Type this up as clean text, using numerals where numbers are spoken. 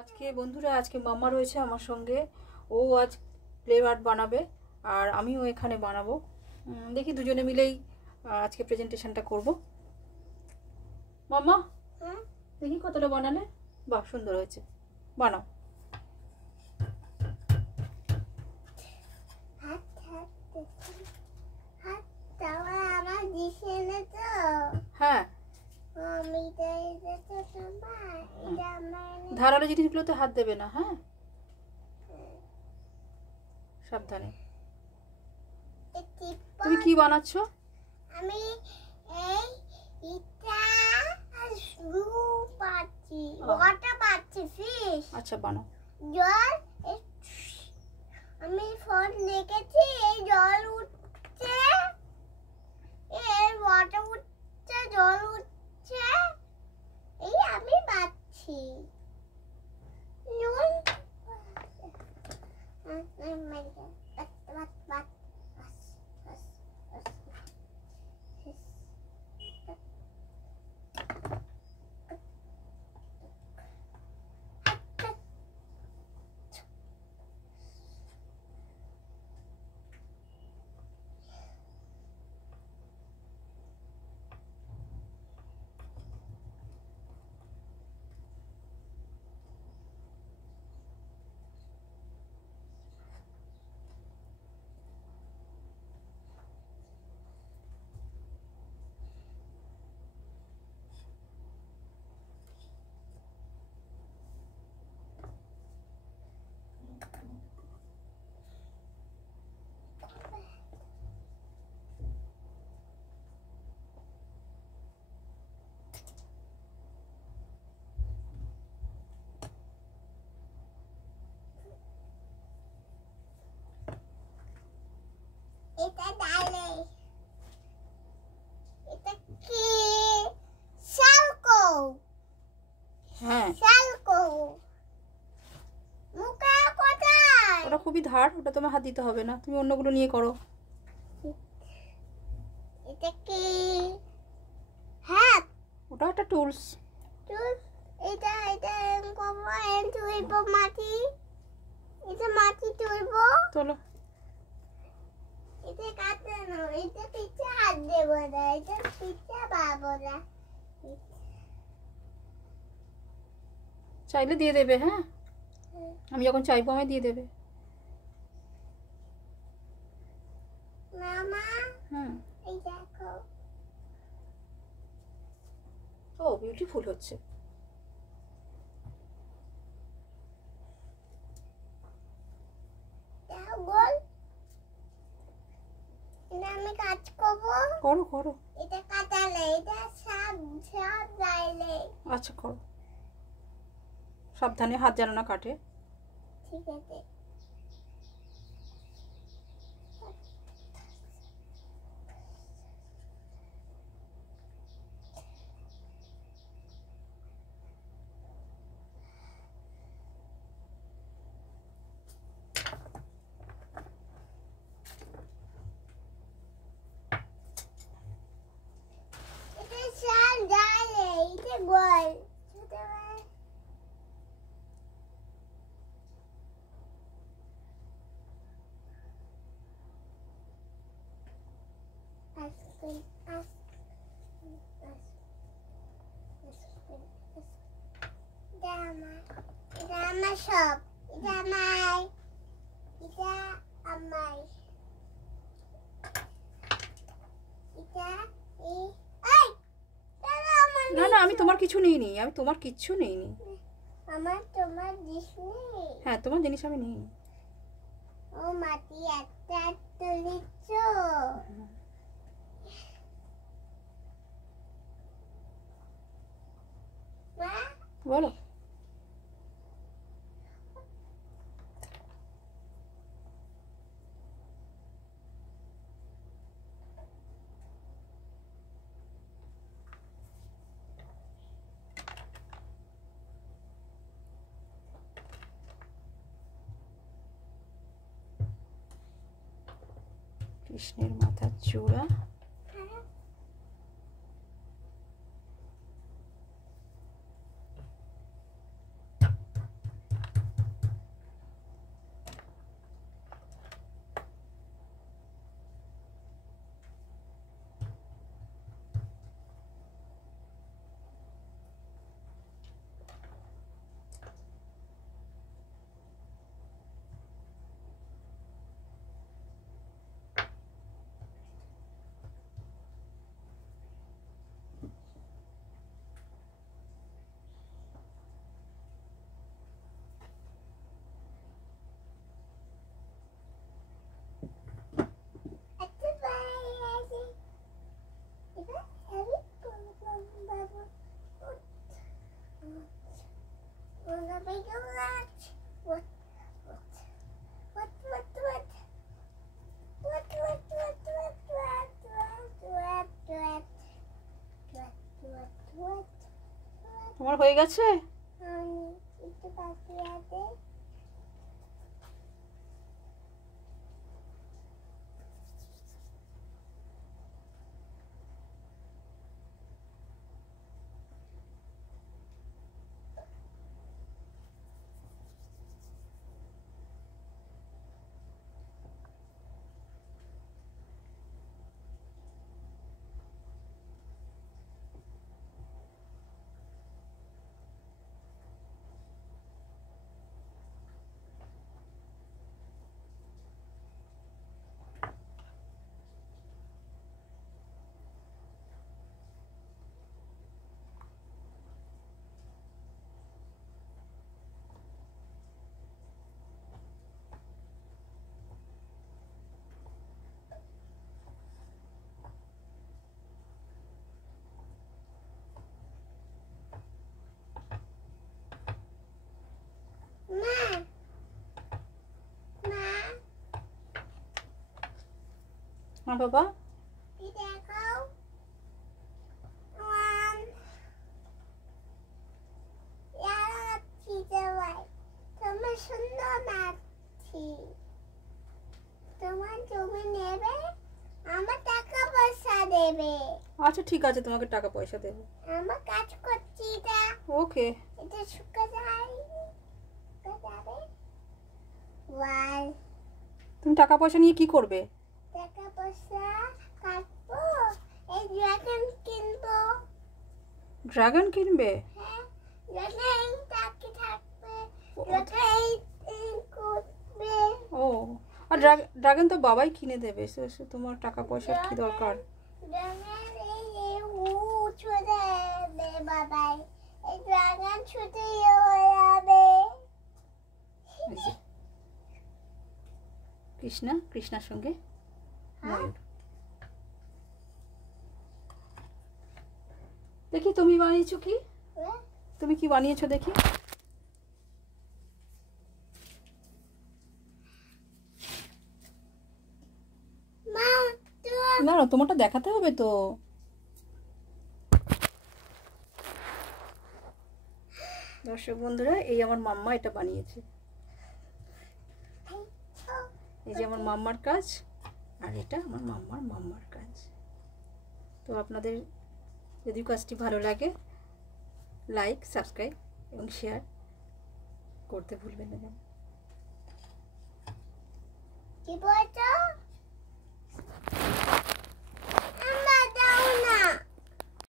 আজকে বন্ধুরা আজকে মাম্মা রয়েছে আমার সঙ্গে। ও আজ ক্লে আর্ট বানাবে আর আমিও এখানে বানাবো। দেখি দুজনে মিলেই আজকে প্রেজেন্টেশনটা করব। মাম্মা দেখি কতটা বানালে। বাহ, সুন্দর হয়েছে, বানাও। হ্যাঁ, ধারালো জিনিসগুলোতে হাত দেবে না, হ্যাঁ, সাবধানে। তুমি কি বানাচ্ছ? আমি এই ইটা ব্লু পাচ্ছি, ওয়াটার পাচ্ছি, ফিশ। আচ্ছা, বানাও। জল, আমি ফোন লিখেছি, এই জল উঠছে, এই ওয়াটার উঠছে, জল উঠছে, এই আমি পাচ্ছি নুন। এটা ডালে, এটা কি শালকো? হ্যাঁ, শালকো মুখা কোথায়? ওটা খুবই ধার, ওটা তোমার হাত দিতে হবে না, তুমি অন্যগুলো নিয়ে করো। এটা কি হাত? ওটা একটা টুলস। এটা এটা কমা এন তুইব মাটি, এটা মাটি তুইব, চলো। এটা কাটে না, এটা পিছে হাত দেব না, এটা পিছে পাবো না। চাইলে দিয়ে দেবে, হ্যাঁ, আমি যখন চাইবো আমায় দিয়ে দেবে। মামা হুম, এই দেখো, ও বিউটিফুল হচ্ছে। দাও গোল, এটা আমি কাজ করবো। করো করো। এটা কাটালে, এটা সব সব যাইলে। আচ্ছা, করো, সাবধানে, হাত যেন না কাটে। ঠিক আছে। এটা সব যাইলে, এটা গোল। এটা আমার সব, এটা আমার, এটা আমার, এটা এই না না, আমি তোমার কিছু নিইনি, আমি তোমার কিচ্ছু নিইনি। আমার তোমার জিনিস নেই। হ্যাঁ, তোমার জিনিস আমি নিইনি। ও মাটি একটা তুলিছ, মা বলো। কৃষ্ণের মাথার চূড়া, Wanna be your lunch? What? What? What? What? What? What? What? What? What? What? What? What? What? তোমার হয়ে গেছে? আমি একটু বাকি আছে। মা মা হ্যাঁ বাবা, কি দেখাও যাচ্ছি যাওয়াই তোমার সুন্দর নাচছি তোমার জমি নেবে আমার টাকা পয়সা দেবে আচ্ছা ঠিক আছে, তোমাকে টাকা পয়সা দেবো। আমার কাজ করছি এটা ওকে। এটা শুকা যায় যাবে ওয়াল তুমি টাকা পয়সা নিয়ে কি করবে? টাকা পয়সা কাটবো এই ড্রাগন কিনবো ড্রাগন কিনবে? হ্যাঁ ড্রাগন তাকে থাকবে ড্রাগন করবে ও, আর ড্রাগন তো বাবাই কিনে দেবে, তোমার টাকা পয়সার কি দরকার? ড্রাগন এই ছুটে দে বাবাই এই ড্রাগন ছুটে যাবে এই যে কৃষ্ণার সঙ্গে ময়ূর। দেখি তুমি বানিয়েছো কি? তুমি কি বানিয়েছো দেখি? মা না না, তোমারটা দেখাতে হবে তো। দর্শক বন্ধুরা, এই আমার মাম্মা এটা বানিয়েছে। এই যে আমার মাম্মার কাজ, আর এটা আমার মাম্মার কাজ। তো আপনাদের যদি কাজটি ভালো লাগে, লাইক, সাবস্ক্রাইব এবং শেয়ার করতে ভুলবেন না। কি বলছো